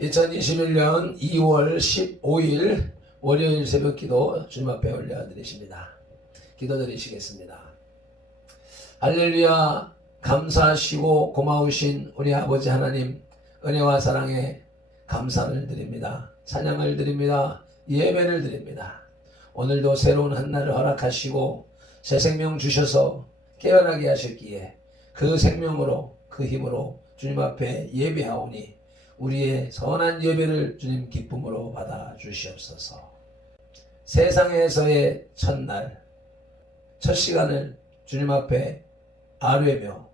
2021년 2월 15일 월요일 새벽기도 주님 앞에 올려드리십니다. 기도드리시겠습니다. 할렐루야. 감사하시고 고마우신 우리 아버지 하나님, 은혜와 사랑에 감사를 드립니다. 찬양을 드립니다. 예배를 드립니다. 오늘도 새로운 한날을 허락하시고 새 생명 주셔서 깨어나게 하셨기에 그 생명으로, 그 힘으로 주님 앞에 예배하오니 우리의 선한 예배를 주님 기쁨으로 받아 주시옵소서. 세상에서의 첫날, 첫 시간을 주님 앞에 아뢰며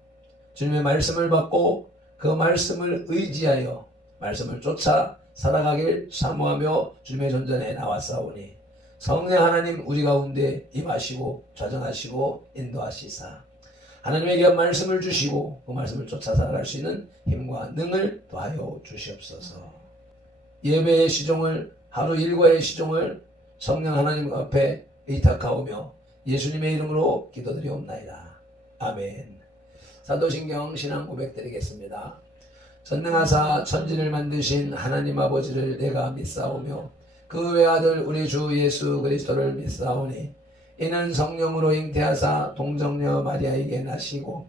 주님의 말씀을 받고 그 말씀을 의지하여 말씀을 쫓아 살아가길 사모하며 주님의 전전에 나왔사오니 성령 하나님 우리 가운데 임하시고 좌정하시고 인도하시사 하나님의 귀한 말씀을 주시고 그 말씀을 쫓아 살아갈 수 있는 힘과 능을 더하여 주시옵소서. 예배의 시종을, 하루 일과의 시종을 성령 하나님 앞에 의탁하오며 예수님의 이름으로 기도드리옵나이다. 아멘. 사도신경 신앙 고백 드리겠습니다. 전능하사 천지를 만드신 하나님 아버지를 내가 믿사오며 그 외아들 우리 주 예수 그리스도를 믿사오니 이는 성령으로 잉태하사 동정녀 마리아에게 나시고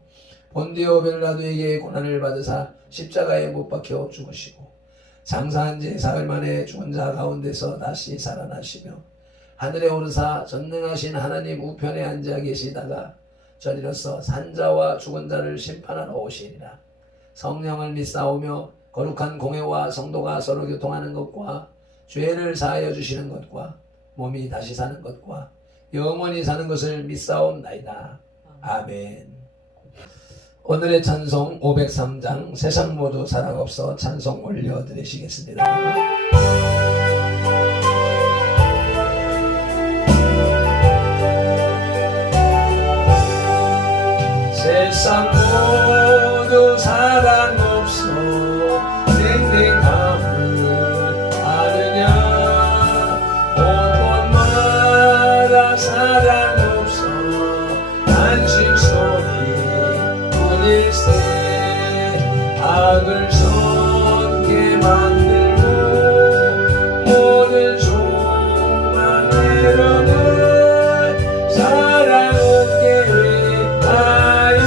본디오 빌라도에게 고난을 받으사 십자가에 못 박혀 죽으시고 장사한 지 사흘 만에 죽은 자 가운데서 다시 살아나시며 하늘에 오르사 전능하신 하나님 우편에 앉아 계시다가 저리로서 산자와 죽은 자를 심판하러 오시리라. 성령을 믿사오며 거룩한 공회와 성도가 서로 교통하는 것과 죄를 사하여 주시는 것과 몸이 다시 사는 것과 영원히 사는 것을 믿사옵나이다. 아멘. 오늘의 찬송 503장 세상 모두 사랑 없어 찬송 올려드리시겠습니다. 세상 모두 사랑 없어 냉랭함을 아느냐 곳곳마다 사랑 없어 안식 소리 뿐일세 악을 선게 만들고 모든 종만 내려는 사랑 없게 하여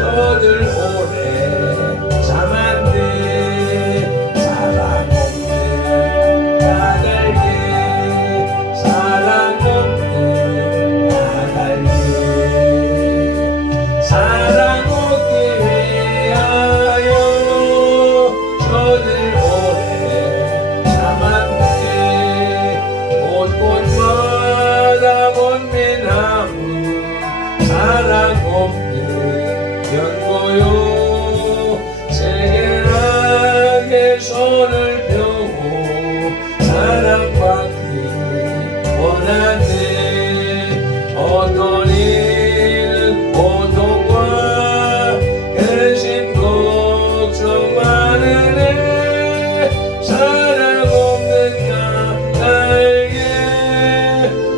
저들 오래 참았네. 사랑 없는 까닭에 사랑 없는 까닭에 사랑 없게 위하여 저들 오래 참았네. 곳곳마다 번민함은 사랑 없는 연고요. 세계하게 손을 펴고 사랑받기 원하네. 어떤 이는 고통과 근심 걱정 많으네. 사랑 없는 나에게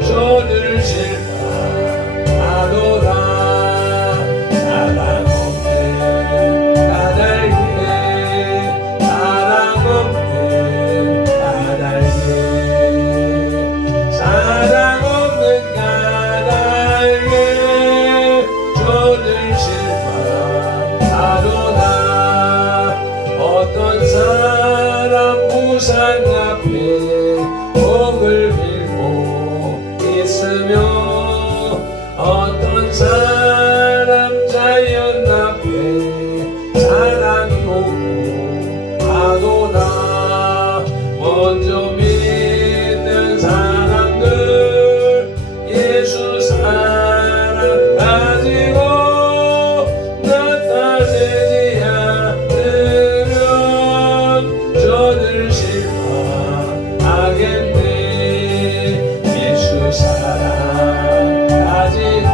저들 실망하노라. 사랑 없는 까닭에 사랑 없는 까닭에 사랑 없는 까닭에 저들 실망하노라. 어떤 사람 우상 앞에 목을 밀고 있으며 어떤 사람 자연 앞에 사랑이 요구하노라. 먼저 믿는 사람들 예수 사랑 가지고 나타내지 않으면 저들 실망하겠네. 예수 사랑 가지고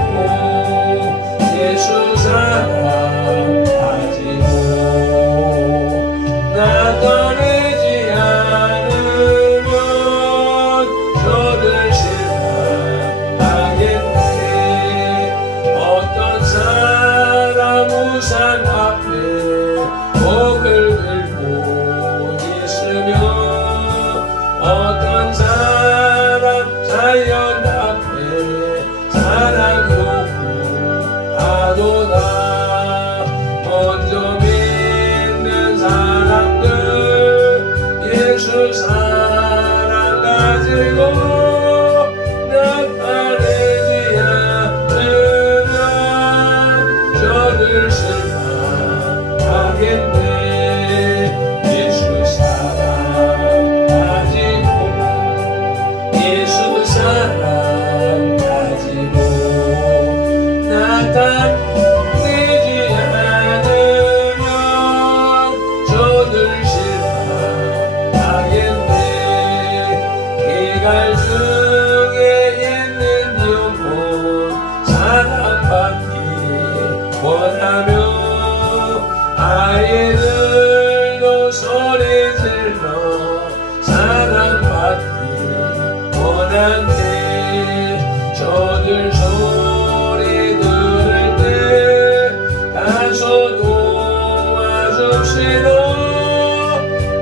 않네. 저들 소리 들을 때 가서 도와줍시다.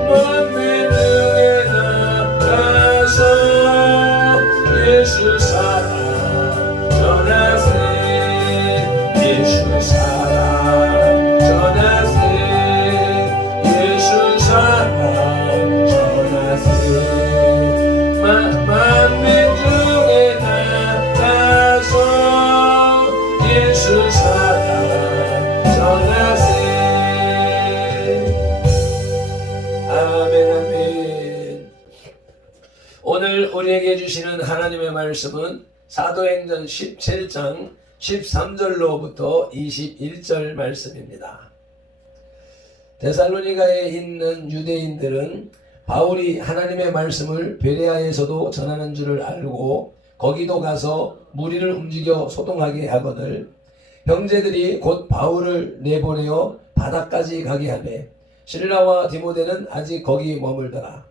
만민 중에 나가서 예수 사랑 전하세. 예수 사랑 전하세. 예수 사랑 전하세. 만민 중에 나가서 예수 사랑 전하세. 아멘 아멘. 오늘 우리에게 주시는 하나님의 말씀은 사도행전 17장 13절로부터 21절 말씀입니다. 데살로니가에 있는 유대인들은 바울이 하나님의 말씀을 베레아에서도 전하는 줄을 알고 거기도 가서 무리를 움직여 소동하게 하거늘 형제들이 곧 바울을 내보내어 바다까지 가게 하매 실라와 디모데는 아직 거기 머물더라.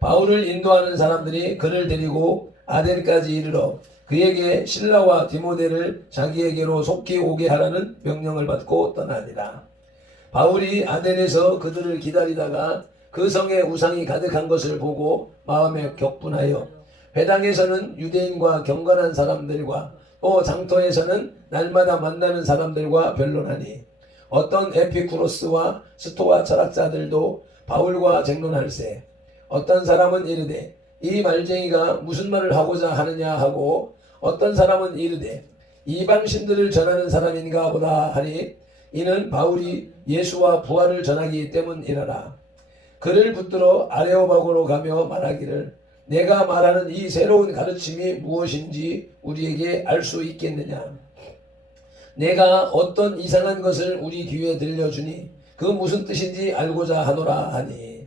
바울을 인도하는 사람들이 그를 데리고 아덴까지 이르러 그에게 실라와 디모데를 자기에게로 속히 오게 하라는 명령을 받고 떠나니라. 바울이 아덴에서 그들을 기다리다가 그 성에 우상이 가득한 것을 보고 마음에 격분하여 회당에서는 유대인과 경건한 사람들과 또 장터에서는 날마다 만나는 사람들과 변론하니 어떤 에피쿠로스와 스토아 철학자들도 바울과 쟁론할세. 어떤 사람은 이르되 이 말쟁이가 무슨 말을 하고자 하느냐 하고 어떤 사람은 이르되 이방신들을 전하는 사람인가 보다 하니 이는 바울이 예수와 부활을 전하기 때문이라라. 그를 붙들어 아레오바고로 가며 말하기를 내가 말하는 이 새로운 가르침이 무엇인지 우리에게 알 수 있겠느냐. 내가 어떤 이상한 것을 우리 귀에 들려주니 그 무슨 뜻인지 알고자 하노라 하니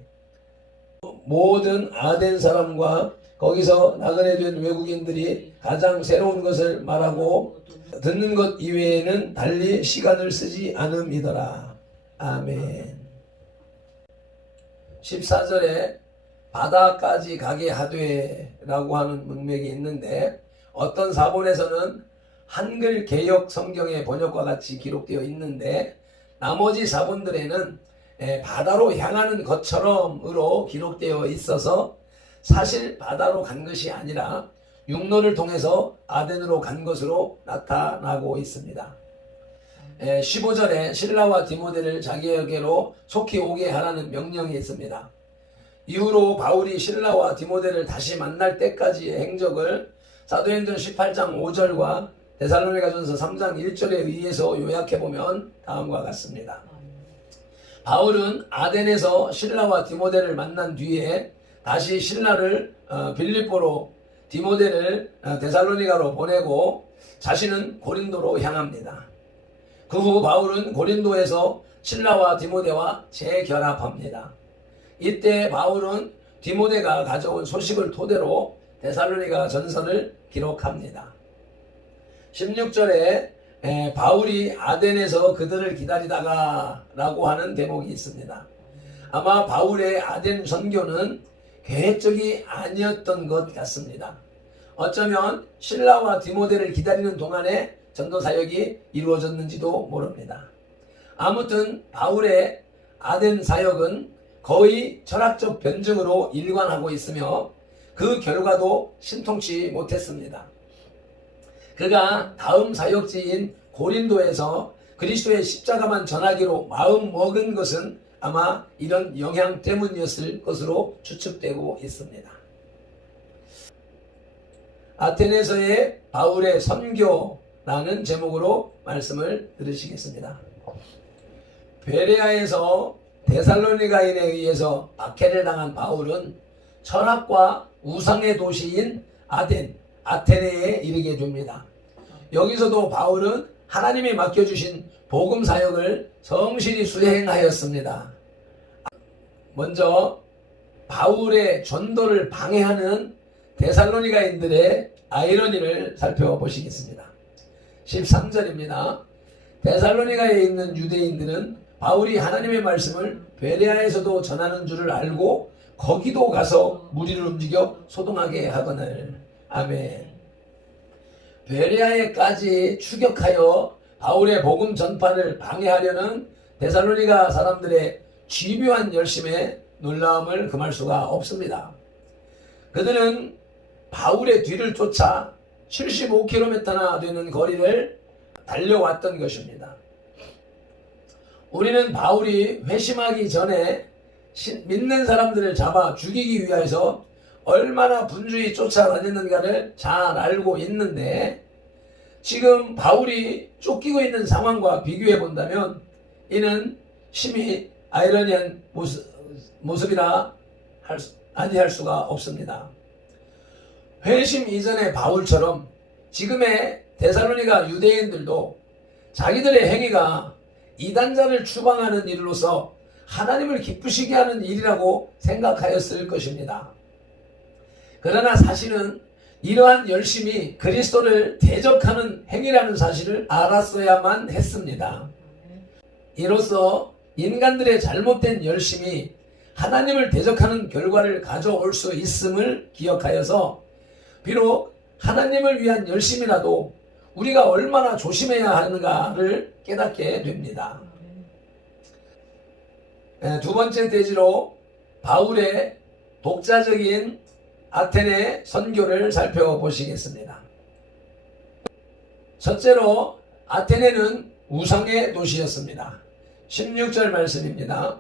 모든 아덴 사람과 거기서 나그네 된 외국인들이 가장 새로운 것을 말하고 듣는 것 이외에는 달리 시간을 쓰지 않음이더라. 아멘. 14절에 바다까지 가게 하되 라고 하는 문맥이 있는데 어떤 사본에서는 한글 개역 성경의 번역과 같이 기록되어 있는데 나머지 사본들에는 바다로 향하는 것처럼으로 기록되어 있어서 사실 바다로 간 것이 아니라 육로를 통해서 아덴으로 간 것으로 나타나고 있습니다. 15절에 실라와 디모데를 자기에게로 속히 오게 하라는 명령이 있습니다. 이후로 바울이 실라와 디모데를 다시 만날 때까지의 행적을 사도행전 18장 5절과 데살로니가전서 3장 1절에 의해서 요약해보면 다음과 같습니다. 바울은 아덴에서 실라와 디모데를 만난 뒤에 다시 실라를 빌립보로 디모데를 데살로니가로 보내고 자신은 고린도로 향합니다. 그 후 바울은 고린도에서 실라와 디모데와 재결합합니다. 이때 바울은 디모데가 가져온 소식을 토대로 데살로니가 전서를 기록합니다. 16절에 바울이 아덴에서 그들을 기다리다가 라고 하는 대목이 있습니다. 아마 바울의 아덴 선교는 계획적이 아니었던 것 같습니다. 어쩌면 실라와 디모데를 기다리는 동안에 전도 사역이 이루어졌는지도 모릅니다. 아무튼 바울의 아덴 사역은 거의 철학적 변증으로 일관하고 있으며 그 결과도 신통치 못했습니다. 그가 다음 사역지인 고린도에서 그리스도의 십자가만 전하기로 마음 먹은 것은 아마 이런 영향 때문이었을 것으로 추측되고 있습니다. 아테네서의 바울의 선교라는 제목으로 말씀을 들으시겠습니다. 베레아에서 데살로니가인에 의해서 박해를 당한 바울은 철학과 우상의 도시인 아테네에 이르게 됩니다. 여기서도 바울은 하나님이 맡겨주신 복음 사역을 성실히 수행하였습니다. 먼저 바울의 전도를 방해하는 데살로니가인들의 아이러니를 살펴보시겠습니다. 13절입니다. 데살로니가에 있는 유대인들은 바울이 하나님의 말씀을 베레아에서도 전하는 줄을 알고 거기도 가서 무리를 움직여 소동하게 하거늘. 아멘. 베레아에까지 추격하여 바울의 복음 전파를 방해하려는 데살로니가 사람들의 집요한 열심에 놀라움을 금할 수가 없습니다. 그들은 바울의 뒤를 쫓아 75km나 되는 거리를 달려왔던 것입니다. 우리는 바울이 회심하기 전에 믿는 사람들을 잡아 죽이기 위해서 얼마나 분주히 쫓아다녔는가를 잘 알고 있는데, 지금 바울이 쫓기고 있는 상황과 비교해 본다면 이는 심히 아이러니한 모습이라 아니할 수가 없습니다. 회심 이전의 바울처럼 지금의 데살로니가 유대인들도 자기들의 행위가 이단자를 추방하는 일로서 하나님을 기쁘시게 하는 일이라고 생각하였을 것입니다. 그러나 사실은 이러한 열심이 그리스도를 대적하는 행위라는 사실을 알았어야만 했습니다. 이로써 인간들의 잘못된 열심이 하나님을 대적하는 결과를 가져올 수 있음을 기억하여서 비록 하나님을 위한 열심이라도 우리가 얼마나 조심해야 하는가를 깨닫게 됩니다. 두 번째 대지로 바울의 독자적인 아테네 선교를 살펴보시겠습니다. 첫째로 아테네는 우상의 도시였습니다. 16절 말씀입니다.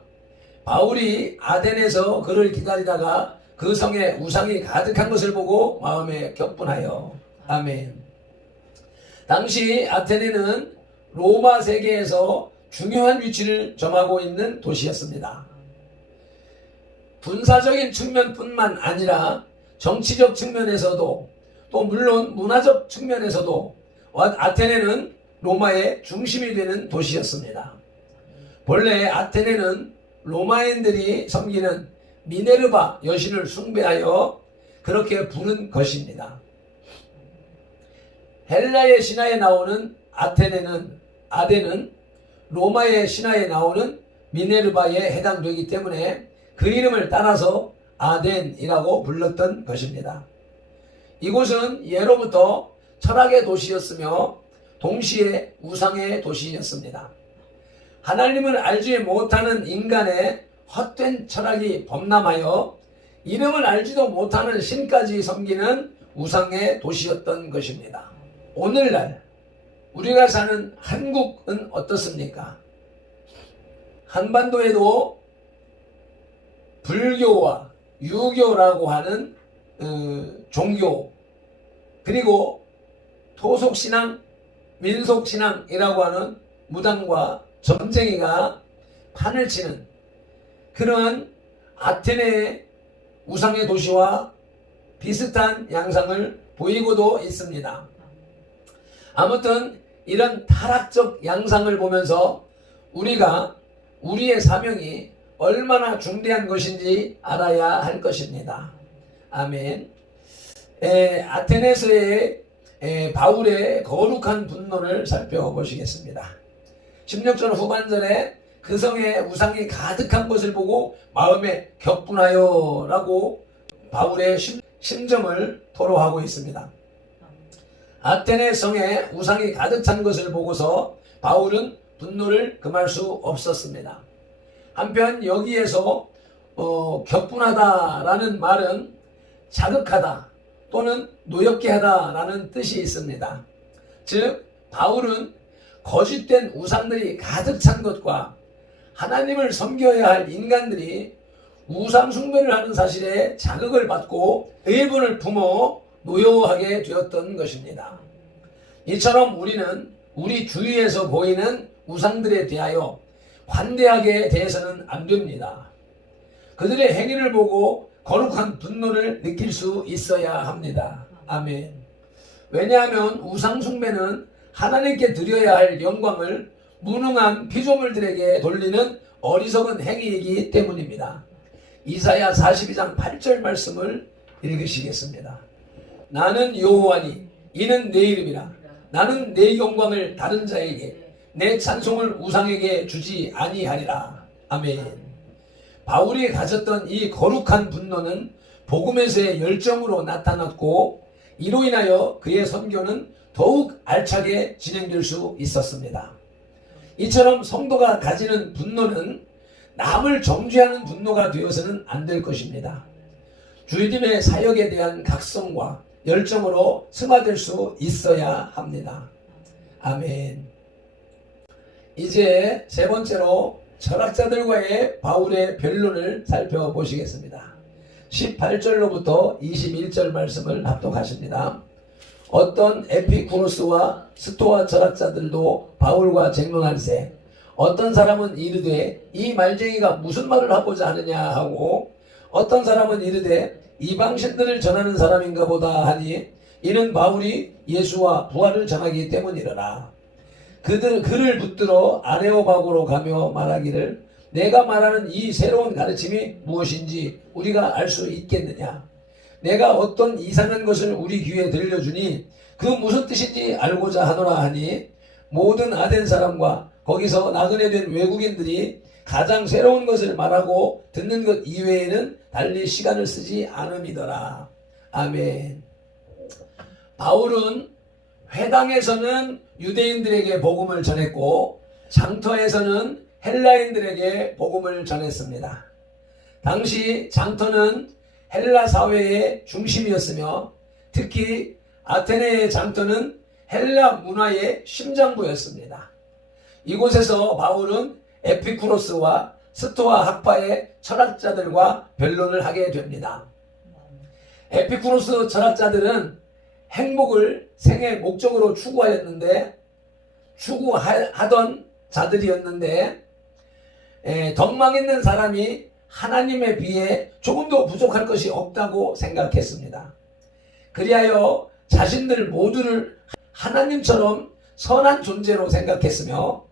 바울이 아덴에서 그를 기다리다가 그 성에 우상이 가득한 것을 보고 마음에 격분하여. 아멘. 당시 아테네는 로마 세계에서 중요한 위치를 점하고 있는 도시였습니다. 군사적인 측면뿐만 아니라 정치적 측면에서도, 또 물론 문화적 측면에서도 아테네는 로마의 중심이 되는 도시였습니다. 본래 아테네는 로마인들이 섬기는 미네르바 여신을 숭배하여 그렇게 부른 것입니다. 헬라의 신화에 나오는 아덴은 로마의 신화에 나오는 미네르바에 해당되기 때문에 그 이름을 따라서 아덴이라고 불렀던 것입니다. 이곳은 예로부터 철학의 도시였으며 동시에 우상의 도시였습니다. 하나님을 알지 못하는 인간의 헛된 철학이 범람하여 이름을 알지도 못하는 신까지 섬기는 우상의 도시였던 것입니다. 오늘날 우리가 사는 한국은 어떻습니까? 한반도에도 불교와 유교라고 하는 종교, 그리고 토속신앙, 민속신앙이라고 하는 무당과 점쟁이가 판을 치는 그런 아테네 우상의 도시와 비슷한 양상을 보이고도 있습니다. 아무튼 이런 타락적 양상을 보면서 우리가 우리의 사명이 얼마나 중대한 것인지 알아야 할 것입니다. 아멘. 아테네에서의 바울의 거룩한 분노를 살펴보시겠습니다. 16절 후반절에 그 성에 우상이 가득한 것을 보고 마음에 격분하여 라고 바울의 심정을 토로하고 있습니다. 아테네 성에 우상이 가득 찬 것을 보고서 바울은 분노를 금할 수 없었습니다. 한편 여기에서 격분하다라는 말은 자극하다 또는 노엽게 하다라는 뜻이 있습니다. 즉 바울은 거짓된 우상들이 가득 찬 것과 하나님을 섬겨야 할 인간들이 우상 숭배를 하는 사실에 자극을 받고 의분을 품어 노여워하게 되었던 것입니다. 이처럼 우리는 우리 주위에서 보이는 우상들에 대하여 관대하게 대해서는 안 됩니다. 그들의 행위를 보고 거룩한 분노를 느낄 수 있어야 합니다. 아멘. 왜냐하면 우상 숭배는 하나님께 드려야 할 영광을 무능한 피조물들에게 돌리는 어리석은 행위이기 때문입니다. 이사야 42장 8절 말씀을 읽으시겠습니다. 나는 여호와니 이는 내 이름이라. 나는 내 영광을 다른 자에게 내 찬송을 우상에게 주지 아니하리라. 아멘. 바울이 가졌던 이 거룩한 분노는 복음에서의 열정으로 나타났고 이로 인하여 그의 선교는 더욱 알차게 진행될 수 있었습니다. 이처럼 성도가 가지는 분노는 남을 정죄하는 분노가 되어서는 안 될 것입니다. 주님의 사역에 대한 각성과 열정으로 승화될 수 있어야 합니다. 아멘. 이제 세 번째로 철학자들과의 바울의 변론을 살펴보시겠습니다. 18절로부터 21절 말씀을 합독하십니다. 어떤 에피쿠로스와 스토아 철학자들도 바울과 쟁론할세 어떤 사람은 이르되 이 말쟁이가 무슨 말을 하고자 하느냐 하고 어떤 사람은 이르되 이방신들을 전하는 사람인가 보다 하니 이는 바울이 예수와 부활을 전하기 때문이라라. 그를 붙들어 아레오바고로 가며 말하기를 내가 말하는 이 새로운 가르침이 무엇인지 우리가 알 수 있겠느냐. 내가 어떤 이상한 것을 우리 귀에 들려주니 그 무슨 뜻인지 알고자 하노라 하니 모든 아덴 사람과 거기서 나그네 된 외국인들이 가장 새로운 것을 말하고 듣는 것 이외에는 달리 시간을 쓰지 않음이더라. 아멘. 바울은 회당에서는 유대인들에게 복음을 전했고 장터에서는 헬라인들에게 복음을 전했습니다. 당시 장터는 헬라 사회의 중심이었으며 특히 아테네의 장터는 헬라 문화의 심장부였습니다. 이곳에서 바울은 에피쿠로스와 스토아 학파의 철학자들과 변론을 하게 됩니다. 에피쿠로스 철학자들은 행복을 생의 목적으로 추구하던 자들이었는데 덕망 있는 사람이 하나님에 비해 조금도 부족할 것이 없다고 생각했습니다. 그리하여 자신들 모두를 하나님처럼 선한 존재로 생각했으며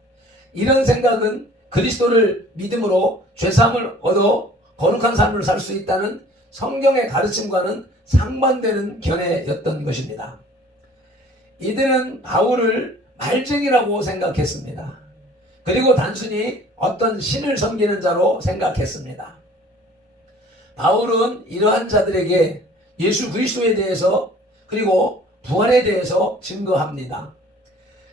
이런 생각은 그리스도를 믿음으로 죄사함을 얻어 거룩한 삶을 살 수 있다는 성경의 가르침과는 상반되는 견해였던 것입니다. 이들은 바울을 말쟁이라고 생각했습니다. 그리고 단순히 어떤 신을 섬기는 자로 생각했습니다. 바울은 이러한 자들에게 예수 그리스도에 대해서 그리고 부활에 대해서 증거합니다.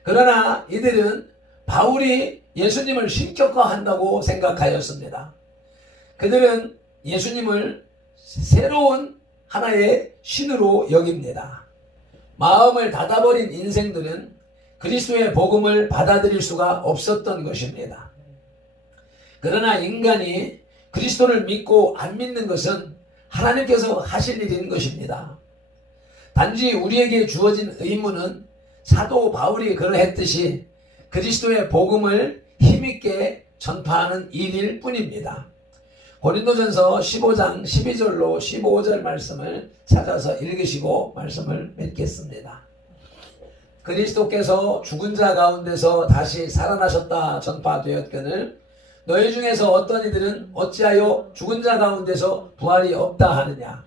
그러나 이들은 바울이 예수님을 신격화한다고 생각하였습니다. 그들은 예수님을 새로운 하나의 신으로 여깁니다. 마음을 닫아버린 인생들은 그리스도의 복음을 받아들일 수가 없었던 것입니다. 그러나 인간이 그리스도를 믿고 안 믿는 것은 하나님께서 하실 일인 것입니다. 단지 우리에게 주어진 의무는 사도 바울이 그러했듯이 그리스도의 복음을 힘있게 전파하는 일일 뿐입니다. 고린도전서 15장 12절로 15절 말씀을 찾아서 읽으시고 말씀을 맺겠습니다. 그리스도께서 죽은 자 가운데서 다시 살아나셨다 전파되었거늘 너희 중에서 어떤 이들은 어찌하여 죽은 자 가운데서 부활이 없다 하느냐.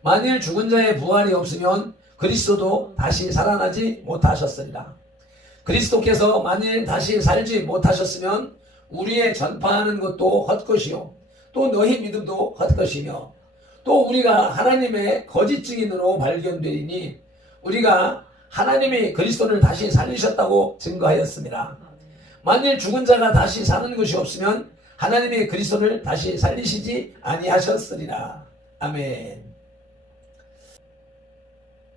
만일 죽은 자의 부활이 없으면 그리스도도 다시 살아나지 못하셨으리라. 그리스도께서 만일 다시 살지 못하셨으면 우리의 전파하는 것도 헛것이요 또 너희 믿음도 헛것이며 또 우리가 하나님의 거짓 증인으로 발견되리니 우리가 하나님이 그리스도를 다시 살리셨다고 증거하였습니다. 만일 죽은 자가 다시 사는 것이 없으면 하나님이 그리스도를 다시 살리시지 아니하셨으리라. 아멘.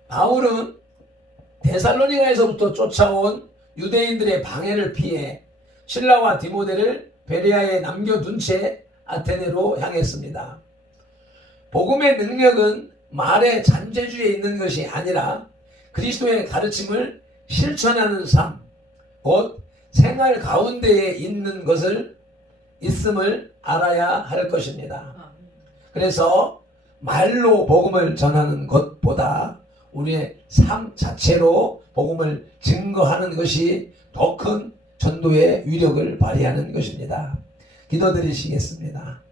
바울은 데살로니가에서부터 쫓아온 유대인들의 방해를 피해 실라와 디모데를 베레아에 남겨둔 채 아테네로 향했습니다. 복음의 능력은 말의 잔재주에 있는 것이 아니라 그리스도의 가르침을 실천하는 삶, 곧 생활 가운데에 있는 것을 있음을 알아야 할 것입니다. 그래서 말로 복음을 전하는 것보다 우리의 삶 자체로 복음을 증거하는 것이 더 큰 전도의 위력을 발휘하는 것입니다. 기도드리시겠습니다.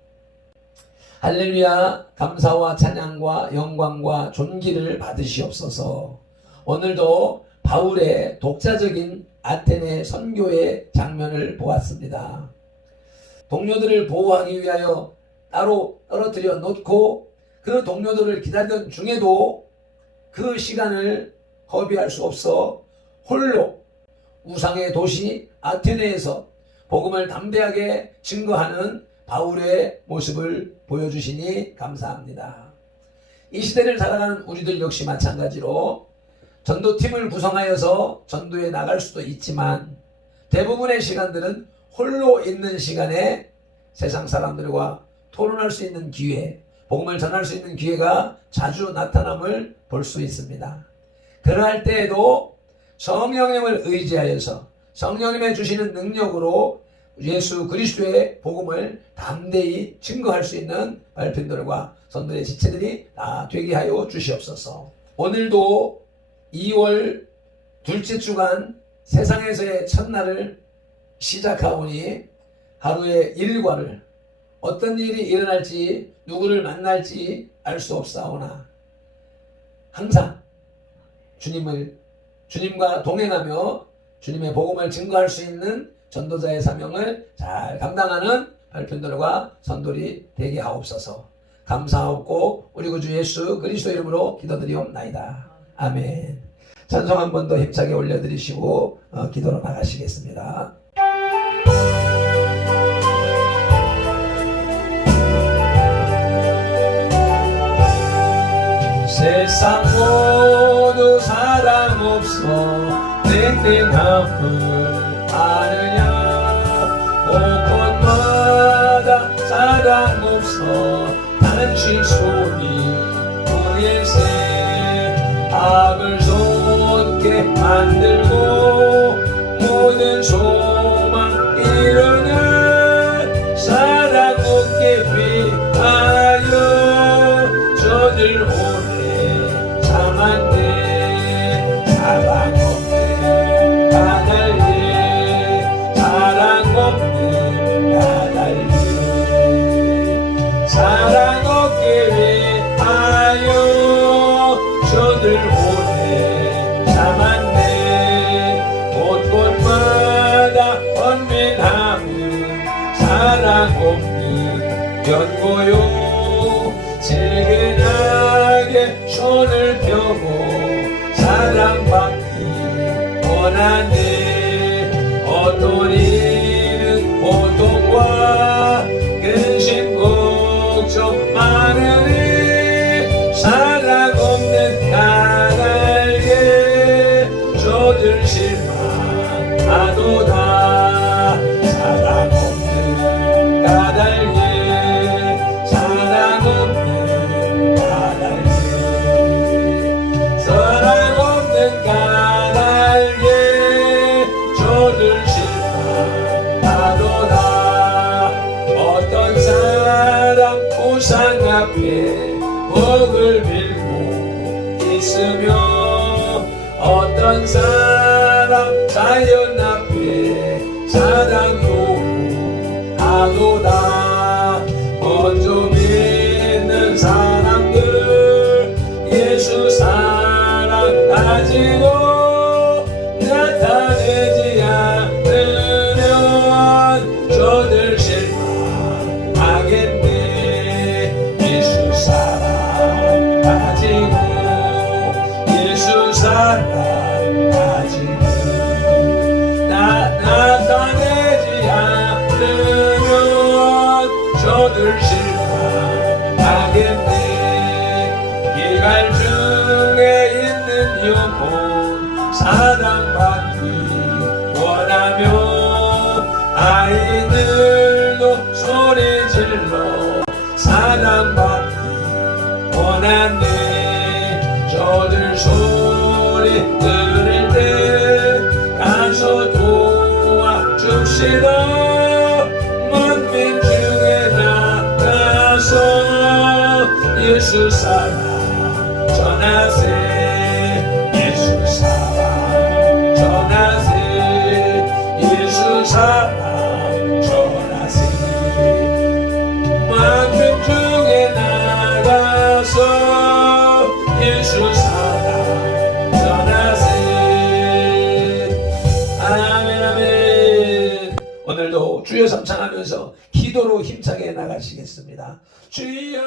할렐루야. 감사와 찬양과 영광과 존귀를 받으시옵소서. 오늘도 바울의 독자적인 아테네 선교의 장면을 보았습니다. 동료들을 보호하기 위하여 따로 떨어뜨려 놓고 그 동료들을 기다리던 중에도 그 시간을 허비할 수 없어 홀로 우상의 도시 아테네에서 복음을 담대하게 증거하는 바울의 모습을 보여주시니 감사합니다. 이 시대를 살아가는 우리들 역시 마찬가지로 전도팀을 구성하여서 전도에 나갈 수도 있지만 대부분의 시간들은 홀로 있는 시간에 세상 사람들과 토론할 수 있는 기회, 복음을 전할 수 있는 기회가 자주 나타남을 볼 수 있습니다. 그러할 때에도 성령님을 의지하여서 성령님의 주시는 능력으로 예수 그리스도의 복음을 담대히 증거할 수 있는 발편들과 선들의 지체들이 다 되게 하여 주시옵소서. 오늘도 2월 둘째 주간 세상에서의 첫날을 시작하오니 하루의 일과를 어떤 일이 일어날지 누구를 만날지 알 수 없사오나 항상 주님과 동행하며 주님의 복음을 증거할 수 있는 전도자의 사명을 잘 감당하는 발편들과 선돌이 되게 하옵소서. 감사하옵고 우리 구주 예수 그리스도 이름으로 기도드리옵나이다. 아멘. 찬송 한 번 더 힘차게 올려드리시고 기도로 나가시겠습니다. 세상 모두 사랑 없어 땡땡함을 아느냐 곳곳마다 사랑 없어 단신 소리 보일세 악을 솟게 만들고 모든 소망 이루는 사랑 없게 위하여 저들 오래 참았네 사랑 없는 까닭에 사랑 없는 까닭에 사랑 없게 위하여 저들 오래 참았네 곳곳마다 번민함은 사랑 없는 연고요 지근하게 손을 펴고 사랑받기 원하네 어떤 이는 고통과 근심 걱정 많으니 사랑 없는 까닭에 저들 실망하도다 사랑 없는 까닭에 사랑 없는 까닭에 사랑 없는 까닭에 저들 실망하도다 어떤 사람 우상 앞에 복을 빌고 있으며 어떤 사람 자연 앞에 사랑 요구하도다 먼저 믿는 사람들 예수 사랑 가지고 나타내지 않으면 저들 실망하겠네 예수 사랑 가지고 예수 사랑 가지고 나타내지 않으면 저들 실망하겠네 기갈 중에 있는 영혼 사랑받기 원하며 아이들도 소리 질러 사랑받기 원하네 저들 소리 들을 때 가서 도와줍시다 만민 중에 나가서 예수 사랑 전하세 예수 사랑 전하세 예수 사랑 전하세 만민 중에 나가서 예수 사랑 전하세 아멘 아멘 오늘도 주여 삼창하면서 기도로 힘차게 나가시겠습니다. 주여